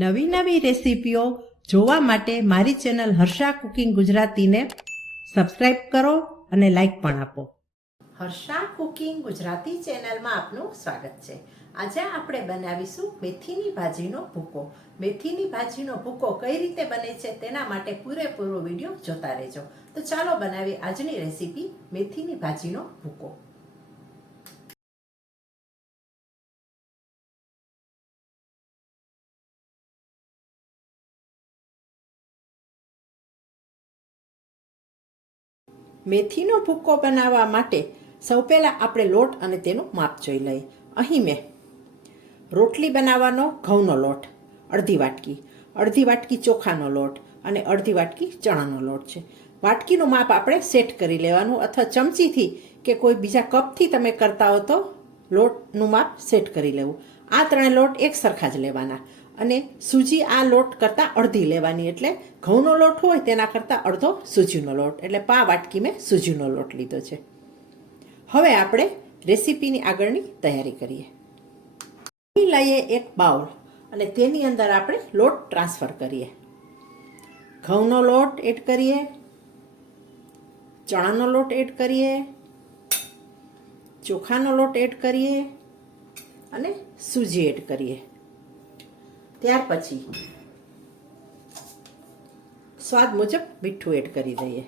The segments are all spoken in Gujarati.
નવી નવી રેસીપીઓ જોવા માટે મારી ચેનલ હર્ષા કુકિંગ ગુજરાતીને સબસ્ક્રાઇબ કરો અને લાઈક પણ આપો. હર્ષા કુકિંગ ગુજરાતી ચેનલમાં આપનું સ્વાગત છે. આજે આપણે બનાવીશું મેથીની ભાજીનો ભૂકો. મેથીની ભાજીનો ભૂકો કઈ રીતે બને છે તેના માટે પૂરેપૂરો વીડિયો જોતા રહેજો. તો ચાલો બનાવી આજની રેસીપી મેથીની ભાજીનો ભૂકો. મેથીનો ભૂક્કો બનાવવા માટે સૌ પહેલાં આપણે લોટ અને તેનું માપ જોઈ લઈએ. અહીં મેં રોટલી બનાવવાનો ઘઉંનો લોટ, અડધી વાટકી અડધી વાટકી ચોખાનો લોટ અને અડધી વાટકી ચણાનો લોટ છે. વાટકીનું માપ આપણે સેટ કરી લેવાનું અથવા ચમચીથી કે કોઈ બીજા કપથી તમે કરતા હો તો લોટનું માપ સેટ કરી લેવું. આ ત્રણે લોટ એક સરખા જ લેવાના. અને સૂજી આ લોટ કરતાં અડધી લેવાની. એટલે ઘઉંનો લોટ હોય તેના કરતાં અડધો સૂજીનો લોટ. એટલે પા વાટકી મેં સૂજીનો લોટ લીધો છે. હવે આપણે રેસીપીની આગળની તૈયારી કરીએ. લઈએ એક બાઉલ અને તેની અંદર આપણે લોટ ટ્રાન્સફર કરીએ. ઘઉંનો લોટ એડ કરીએ. ચણાનો લોટ એડ કરીએ. ચોખાનો લોટ એડ કરીએ. અને સૂજી એડ કરીએ. ત્યાર પછી સ્વાદ મુજબ મીઠું એડ કરી દઈએ.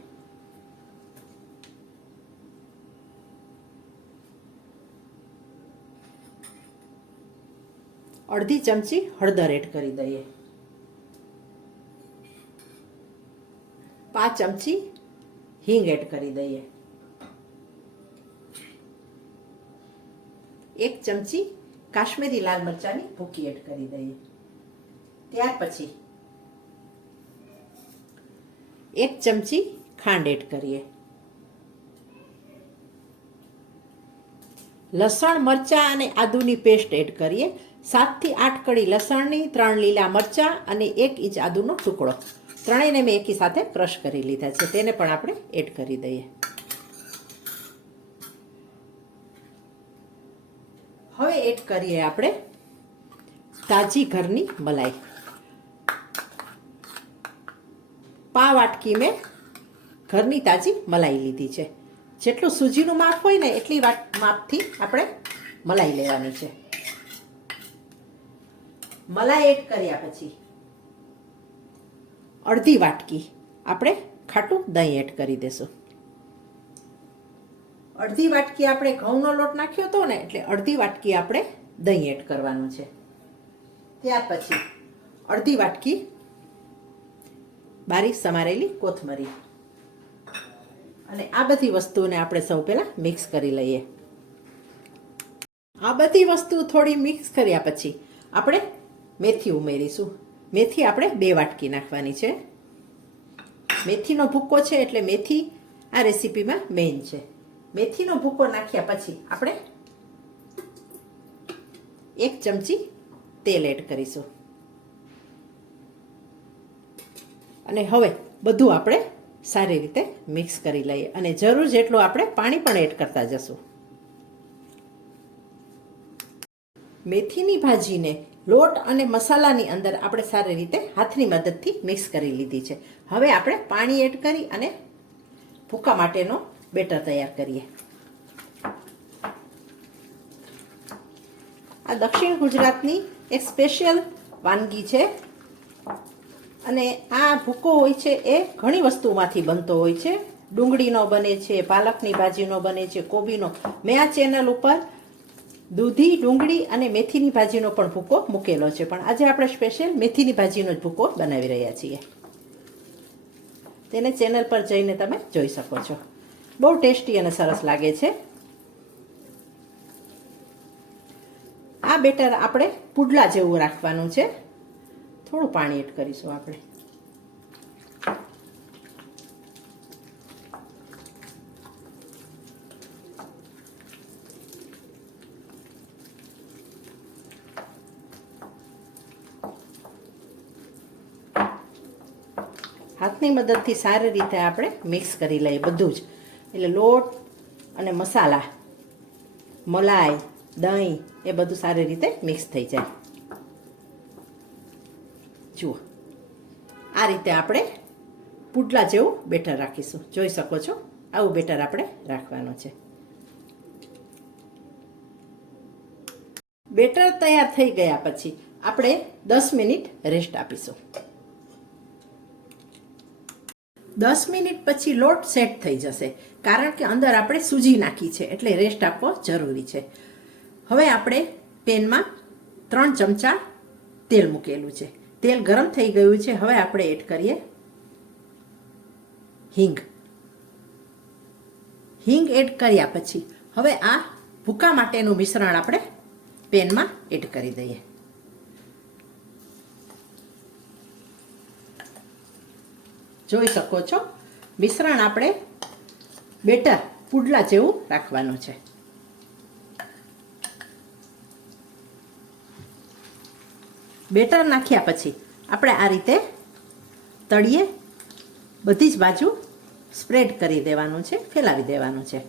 અડધી ચમચી હળદર એડ કરી દઈએ. પાંચ ચમચી હિંગ એડ કરી દઈએ. એક ચમચી કાશ્મીરી લાલ મરચાંની ભૂકી એડ કરી દઈએ. ત્યાર પછી એક ચમચી ખાંડ એડ કરીએ. લસણ, મરચાં અને આદુની પેસ્ટ એડ કરીએ. સાતથી આઠ કડી લસણની, ત્રણ લીલા મરચાં અને એક ઇંચ આદુનો ટુકડો. ત્રણેયને મેં એકી સાથે ક્રશ કરી લીધા છે. તેને પણ આપણે એડ કરી દઈએ. હવે એડ કરીએ આપણે તાજી ઘરની મલાઈ. પા વાટકી મેં ઘરની તાજી મલાઈ લીધી છે. જેટલું સૂજીનું માપ હોય ને એટલી વાટ માપથી આપણે મલાઈ લેવાની છે. મલાઈ એડ કર્યા પછી અડધી વાટકી આપણે ખાટું દહીં એડ કરી દેશું. અડધી વાટકી આપણે ઘઉંનો લોટ નાખ્યો હતો ને એટલે અડધી વાટકી આપણે દહીં એડ કરવાનું છે. ત્યાર પછી અડધી વાટકી બારીક સમારેલી, કોથમરી. અને આ બધી વસ્તુઓને આપણે સૌ પહેલાં મિક્સ કરી લઈએ. આ બધી વસ્તુ થોડી મિક્સ કર્યા પછી આપણે મેથી ઉમેરીશું. મેથી આપણે બે વાટકી નાખવાની છે. મેથીનો ભૂક્કો છે એટલે મેથી આ રેસીપીમાં મેઇન છે. મેથીનો ભૂકો નાખ્યા પછી આપણે એક ચમચી તેલ એડ કરીશું. અને હવે બધું આપણે સારી રીતે મિક્સ કરી લઈએ અને જરૂર જેટલું આપણે પાણી પણ એડ કરતા જશું. મેથીની ભાજીને લોટ અને મસાલાની અંદર આપણે સારી રીતે હાથની મદદથી મિક્સ કરી લીધી છે. હવે આપણે પાણી એડ કરી અને ભૂકા માટેનો બેટર તૈયાર કરીએ. આ દક્ષિણ ગુજરાતની એક સ્પેશિયલ વાનગી છે અને આ ભૂકો હોય છે એ ઘણી વસ્તુમાંથી બનતો હોય છે. ડુંગળીનો બને છે, પાલકની ભાજીનો બને છે, કોબીનો. મેં આ ચેનલ ઉપર દૂધી, ડુંગળી અને મેથીની ભાજીનો પણ ભૂકો મૂકેલો છે. પણ આજે આપણે સ્પેશિયલ મેથીની ભાજીનો જ ભૂકો બનાવી રહ્યા છીએ. તેને ચેનલ પર જઈને તમે જોઈ શકો છો. બહુ ટેસ્ટી અને સરસ લાગે છે. આ બેટર આપણે પુડલા જેવું રાખવાનું છે. થોડું પાણી એડ કરીશું આપણે હાથની મદદથી સારી રીતે આપણે મિક્સ કરી લઈએ બધું જ. એટલે લોટ અને મસાલા, મલાઈ, દહીં એ બધું સારી રીતે મિક્સ થઈ જાય. જુઓ. આ રીતે આપણે પુડલા જેવું બેટર રાખીશું. જોઈ શકો છો, આવું બેટર આપણે રાખવાનું છે. બેટર તૈયાર થઈ ગયા પછી આપણે દસ મિનિટ રેસ્ટ આપીશું. દસ મિનિટ પછી લોટ સેટ થઈ જશે, કારણ કે અંદર આપણે સૂજી નાખી છે, એટલે રેસ્ટ આપવો જરૂરી છે. હવે આપણે પેનમાં ત્રણ ચમચા તેલ મૂકેલું છે. તેલ ગરમ થઈ ગયું છે. હવે આપણે એડ કરીએ. હિંગ. હિંગ એડ કર્યા પછી હવે આ ભૂકા માટેનું મિશ્રણ આપણે પેનમાં એડ કરી દઈએ. જોઈ શકો છો, મિશ્રણ આપણે બેટર પુડલા જેવું રાખવાનું છે. બેટર નાખ્યા પછી આપણે આ રીતે તળીએ. બધી જ બાજુ સ્પ્રેડ કરી દેવાનું છે, ફેલાવી દેવાનું છે.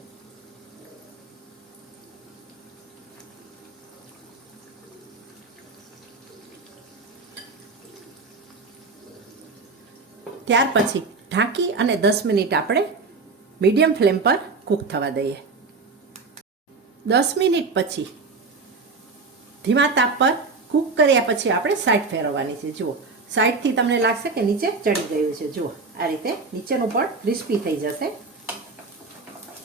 ત્યાર પછી ઢાંકી અને દસ મિનિટ આપણે મીડિયમ ફ્લેમ પર કૂક થવા દઈએ. દસ મિનિટ પછી ધીમા તાપ પર કૂક કર્યા પછી આપણે સાઈડ ફેરવવાની છે. જુઓ, સાઈડથી તમને લાગશે કે નીચે ચડી ગયું છે. જુઓ, આ રીતે નીચેનું પણ ક્રિસ્પી થઈ જશે.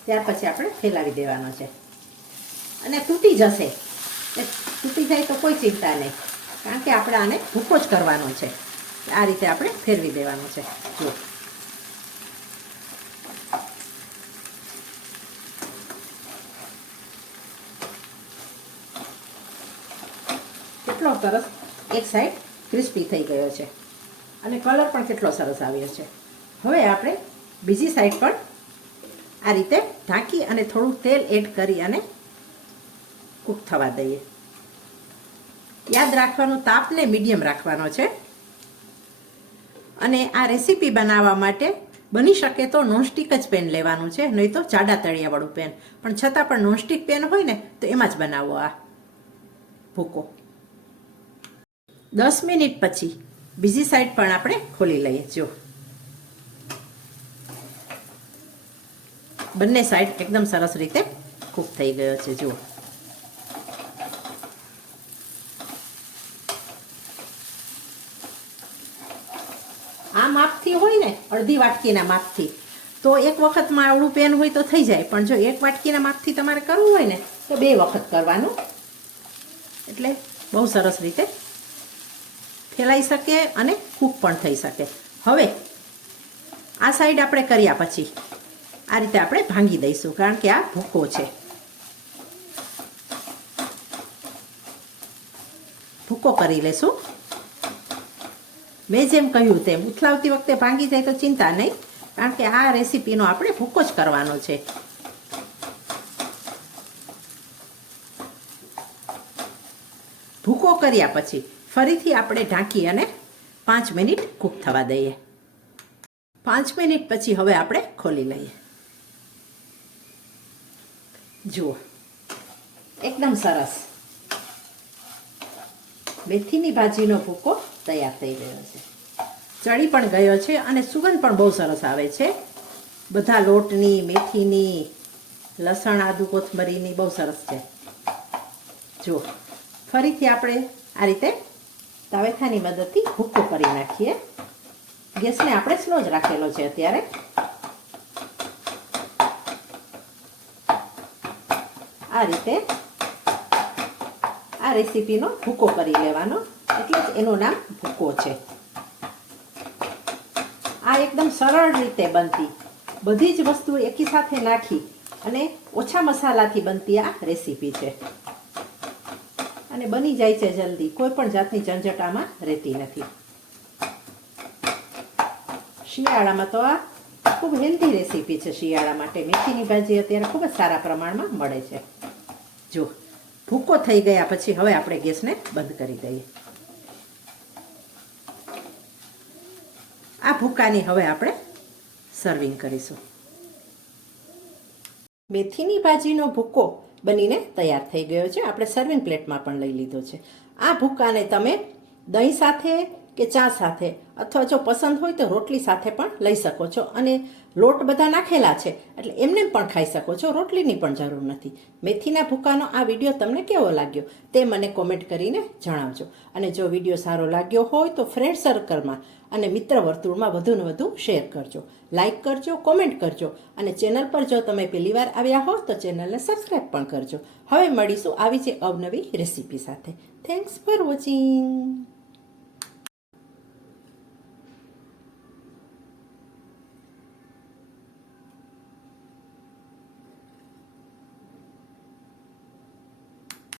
ત્યાર પછી આપણે ફેલાવી દેવાનો છે. અને તૂટી જશે. તૂટી જાય તો કોઈ ચિંતા નહીં. કારણ કે આપણે આને ભૂકો જ કરવાનો છે. આ રીતે આપણે ફેરવી દેવાનો છે. જુઓ કેટલો સરસ એક સાઈડ ક્રિસ્પી થઈ ગયો છે. અને કલર પણ કેટલો સરસ આવ્યો છે. હવે આપણે બીજી સાઈડ પણ આ રીતે ઢાંકી અને થોડું તેલ એડ કરી અને કૂક થવા દઈએ. યાદ રાખવાનું, તાપને મીડિયમ રાખવાનો છે. અને આ રેસીપી બનાવવા માટે બની શકે તો નોનસ્ટિક જ પેન લેવાનું છે, નહીં તો જાડા તળિયાવાળું પેન પણ છતાં પણ નોનસ્ટિક પેન હોય ને, તો એમાં જ બનાવો આ ભૂકો. દસ મિનિટ પછી બીજી સાઈડ પણ આપણે ખોલી લઈએ જો બંને સાઈડ એકદમ સરસ રીતે કૂક થઈ ગયો છે, જુઓ. આ માપથી હોય ને, અડધી વાટકીના માપથી. તો એક વખતમાં આવડું પેન હોય તો થઈ જાય, પણ જો એક વાટકીના માપથી તમારે કરવું હોય ને, તો બે વખત કરવાનું. એટલે બહુ સરસ રીતે ફેલાઈ શકે અને કૂક પણ થઈ શકે. હવે, આ સાઈડ આપણે કર્યા પછી, આ રીતે આપણે ભાંગી દઈશું, કારણ કે આ ભૂકો છે. ભૂકો કરી લેશું. મેં જેમ કહ્યું તેમ, ઉથલાવતી વખતે ભાંગી જાય તો ચિંતા નહીં, કારણ કે આ રેસીપીનો આપણે ભૂકો જ કરવાનો છે. ભૂકો કર્યા પછી ફરીથી આપણે ઢાંકી અને પાંચ મિનિટ કૂક થવા દઈએ. પાંચ મિનિટ પછી હવે આપણે ખોલી લઈએ. જુઓ. એકદમ સરસ. મેથીની ભાજીનો ભૂકો તૈયાર થઈ ગયો છે. ચડી પણ ગયો છે અને સુગંધ પણ બહુ સરસ આવે છે. બધા લોટની, મેથીની, લસણ, આદુ, કોથમરીની બહુ સરસ છે. જુઓ. ફરીથી આપણે આ રીતે તાવેથાની મદદથી ભૂકો કરી નાખીએ. ગેસને આપણે સ્લો જ રાખેલો છે અત્યારે. આ રીતે આ રેસીપીનો ભૂકો કરી લેવાનો. એટલે જ એનું નામ ભૂકો છે. આ એકદમ સરળ રીતે બનતી. બધી જ વસ્તુ એકી સાથે નાખી અને ઓછા મસાલાથી બનતી આ રેસીપી છે. અને બની જાય છે જલ્દી. કોઈ પણ જાતની ઝંઝટામાં રહેતી નથી. શિયાળામાં તો આ ખૂબ હેલ્ધી રેસીપી છે શિયાળા માટે. મેથીની ભાજી અત્યારે ખૂબ જ સારા પ્રમાણમાં મળે છે. જો, ભૂકો થઈ ગયા પછી હવે આપણે ગેસને બંધ કરી દઈએ. આ ભૂકાની હવે આપણે સર્વિંગ કરીશું. મેથીની ભાજીનો ભૂકો બનીને તૈયાર થઈ ગયો છે. આપણે સર્વિંગ પ્લેટમાં પણ લઈ લીધો છે. આ ભૂકાને તમે દહીં સાથે કે ચા સાથે અથવા જો પસંદ હોય તો રોટલી સાથે પણ લઈ શકો છો. અને લોટ બધા નાખેલા છે, એટલે એમને પણ ખાઈ શકો છો. રોટલીની પણ જરૂર નથી. મેથીના ભૂકાનો આ વીડિયો તમને કેવો લાગ્યો તે મને કોમેન્ટ કરીને જણાવજો. અને જો વીડિયો સારો લાગ્યો હોય તો ફ્રેન્ડ સર્કલમાં અને મિત્ર વર્તુળમાં વધુને વધુ શેર કરજો. લાઇક કરજો કોમેન્ટ કરજો અને ચેનલ પર જો તમે પહેલી વાર આવ્યા હો તો ચેનલને સબસ્ક્રાઈબ પણ કરજો. હવે મળીશું આવી જ અવનવી રેસીપી સાથે. Thanks for watching